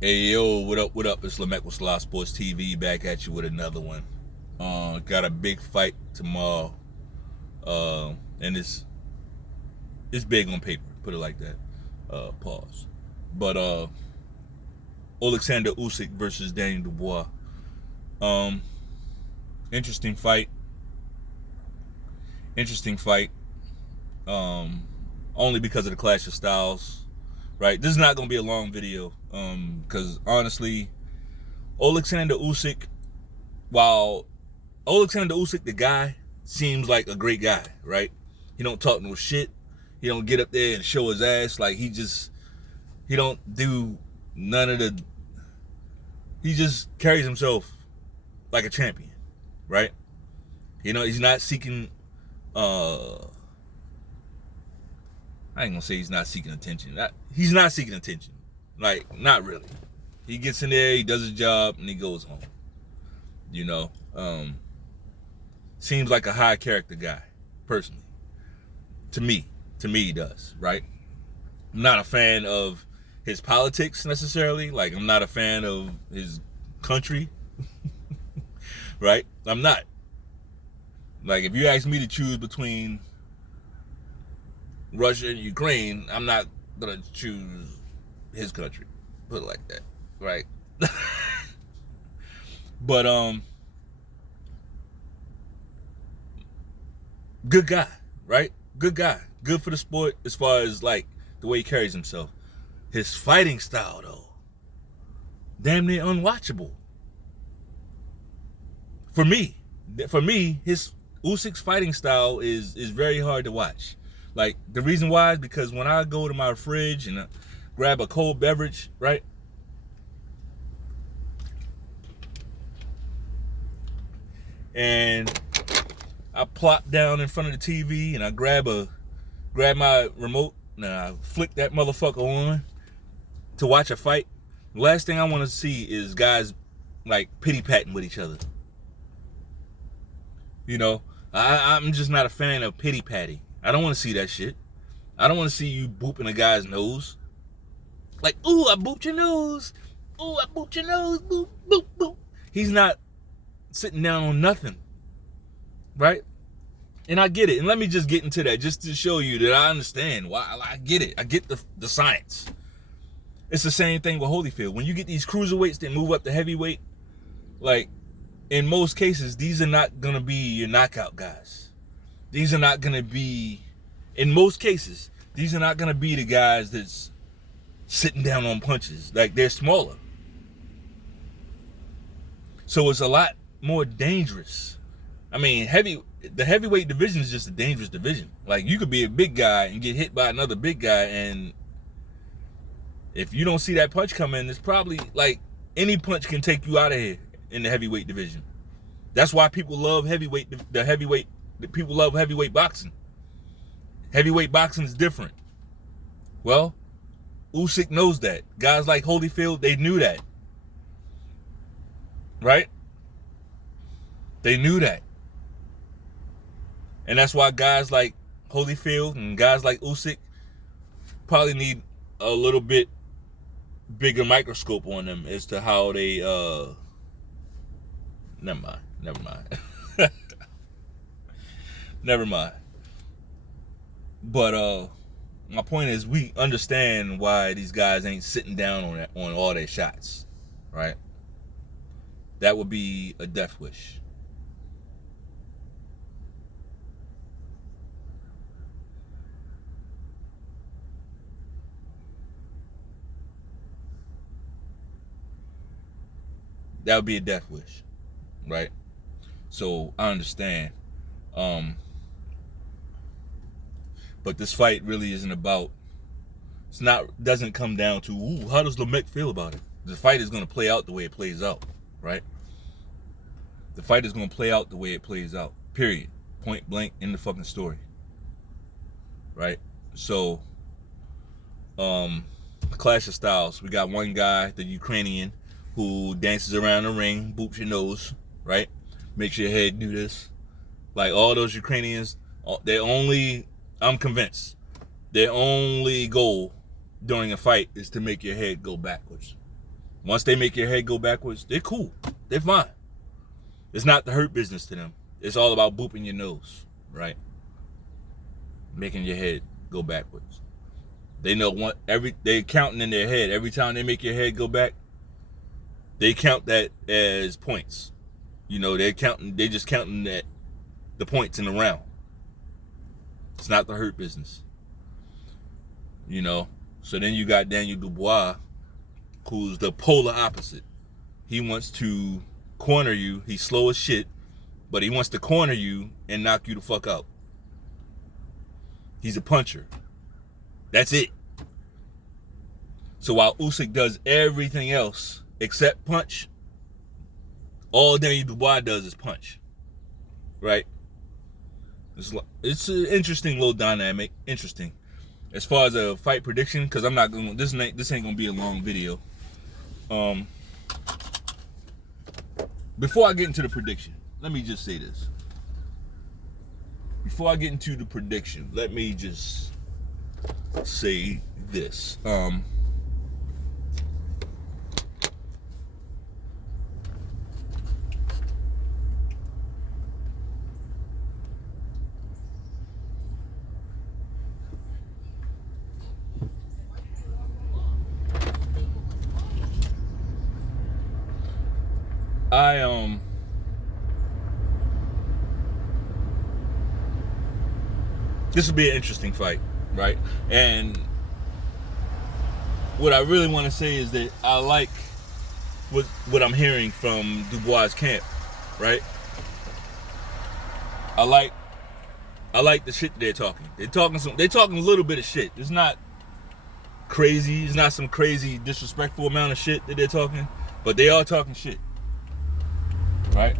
Hey yo, what up? What up? It's Lamek with Sly Sports TV back at you with another one. Got a big fight tomorrow, and it's big on paper. Put it like that. Pause. But Oleksandr Usyk versus Daniel Dubois. Um, interesting fight. Interesting fight. Um, Only because of the clash of styles. Right. This is not gonna be a long video. Because honestly, Oleksandr Usyk, while Oleksandr Usyk, the guy, seems like a great guy, right? He don't talk no shit. He don't get up there and show his ass. Like he don't do none of the. He just carries himself like a champion, right? He's not seeking. I ain't gonna say he's not seeking attention. He's not seeking attention. Like, not really. He gets in there, he does his job, and he goes home. You know, seems like a high character guy, personally. To me, he does, right? I'm not a fan of his politics necessarily. Like, I'm not a fan of his country, right? I'm not. Like, if you ask me to choose between Russia and Ukraine, I'm not gonna choose his country. Put it like that, right? But good guy, right? Good guy. Good for the sport as far as like the way he carries himself. His fighting style though, damn near unwatchable. For me, his Usyk's fighting style is very hard to watch. Like, the reason why is because when I go to my fridge and grab a cold beverage, right? And I plop down in front of the TV and I grab my remote and I flick that motherfucker on to watch a fight. The last thing I want to see is guys like pity patting with each other. I'm just not a fan of pity patting. I don't want to see that shit. I don't want to see you booping a guy's nose. Like, ooh, I booped your nose. Ooh, I booped your nose. Boop, boop, boop. He's not sitting down on nothing. Right? And I get it. And let me just get into that just to show you that I understand why. I get it. I get the science. It's the same thing with Holyfield. When you get these cruiserweights that move up to heavyweight, like, in most cases, these are not going to be your knockout guys. These are not going to be, in most cases, these are not going to be the guys that's sitting down on punches. Like, they're smaller. So it's a lot more dangerous. I mean, the heavyweight division is just a dangerous division. Like, you could be a big guy and get hit by another big guy, and if you don't see that punch coming, it's probably, like, any punch can take you out of here in the heavyweight division. That's why people love people love heavyweight boxing. Heavyweight boxing is different. Well, Usyk knows that. Guys like Holyfield, they knew that. Right? They knew that. And that's why guys like Holyfield and guys like Usyk probably need a little bit bigger microscope on them as to how they never mind. Never mind. But my point is, we understand why these guys ain't sitting down on all their shots, right? That would be a death wish. That would be a death wish, right? So I understand. But this fight really isn't about. Doesn't come down to, ooh, how does Lamek feel about it? The fight is going to play out the way it plays out, right? The fight is going to play out the way it plays out. Period. Point blank in the fucking story, right? So, clash of styles. We got one guy, the Ukrainian, who dances around the ring, boops your nose, right? Makes your head do this. Like, all those Ukrainians, I'm convinced, their only goal during a fight is to make your head go backwards. Once they make your head go backwards, they're cool. They're fine. It's not the hurt business to them. It's all about booping your nose, right? Making your head go backwards. They know they're counting in their head. Every time they make your head go back, they count that as points. You know, they just counting that the points in the round. It's not the hurt business. You know. So then you got Daniel Dubois, who's the polar opposite. He wants to corner you. He's slow as shit, but he wants to corner you and knock you the fuck out. He's a puncher. That's it. So while Usyk does everything else except punch, all Daniel Dubois does is punch. Right? It's an interesting little dynamic. Interesting. As far as a fight prediction, because I'm not going. This ain't gonna be a long video. Before I get into the prediction, let me just say this. Before I get into the prediction, let me just say this. This will be an interesting fight, right? And what I really want to say is that I like what I'm hearing from Dubois' camp, right? I like the shit they're talking. They're talking a little bit of shit. It's not crazy. It's not some crazy disrespectful amount of shit that they're talking, but they are talking shit. Right?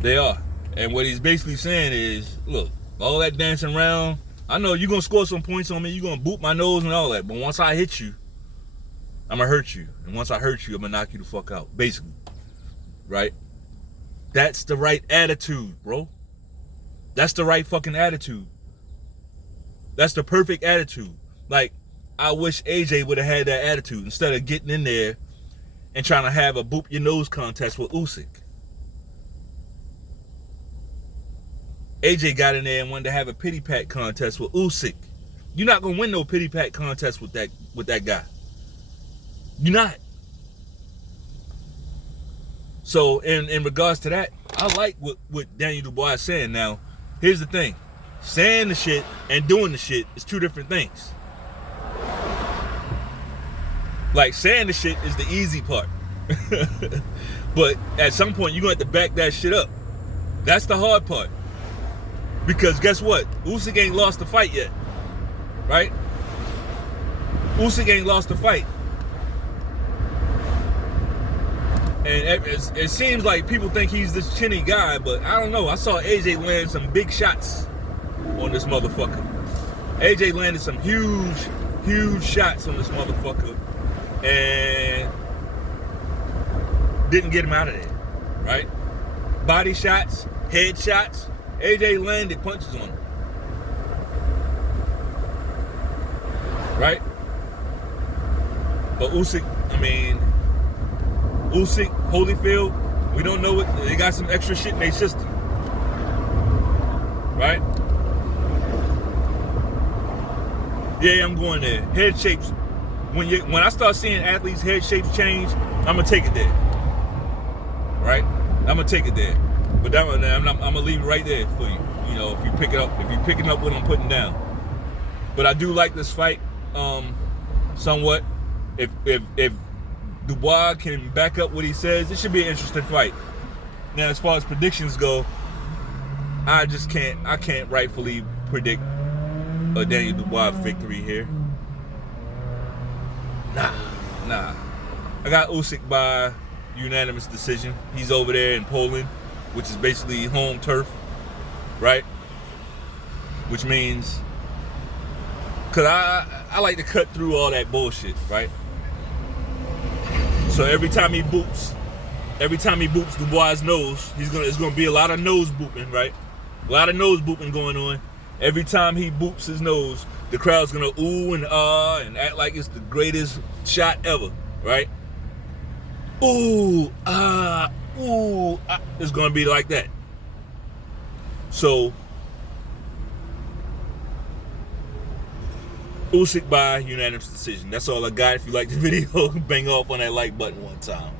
They are. And what he's basically saying is, look, all that dancing around, I know you're going to score some points on me, you're going to boot my nose and all that, but once I hit you, I'm going to hurt you. And once I hurt you, I'm going to knock you the fuck out, basically. Right? That's the right attitude, bro. That's the right fucking attitude. That's the perfect attitude. Like, I wish AJ would have had that attitude instead of getting in there and trying to have a boop your nose contest with Usyk. AJ got in there and wanted to have a pity pat contest with Usyk. You're not gonna win no pity pat contest with that guy. You're not. So in regards to that, I like what Daniel Dubois is saying. Now, here's the thing. Saying the shit and doing the shit is two different things. Like, saying the shit is the easy part. But at some point, you're going to have to back that shit up. That's the hard part. Because guess what? Usyk ain't lost the fight yet. Right? Usyk ain't lost the fight. And it seems like people think he's this chinny guy, but I don't know. I saw AJ land some big shots on this motherfucker. AJ landed some huge shots on this motherfucker. And didn't get him out of there, right? Body shots, head shots. AJ landed punches on him, right? But Usyk, Holyfield, we don't know what, they got some extra shit in their system, right? Yeah, I'm going there. Head shapes. When I start seeing athletes' head shapes change, I'm gonna take it there. Right? I'm gonna take it there. But that one, I'm gonna leave it right there for you. You know, if you're picking up what I'm putting down. But I do like this fight, somewhat. If Dubois can back up what he says, it should be an interesting fight. Now, as far as predictions go, I can't rightfully predict a Daniel Dubois victory here. Nah. I got Usyk by unanimous decision. He's over there in Poland, which is basically home turf, right? Which means, because I like to cut through all that bullshit, right? So every time he boops Dubois' nose, it's gonna be a lot of nose booping, right? A lot of nose booping going on. Every time he boops his nose, The crowd's gonna ooh and ah and act like it's the greatest shot ever, right? Ooh, ah, ooh, ah. It's gonna be like that. So, Usyk by unanimous decision. That's all I got. If you like the video, bang off on that like button one time.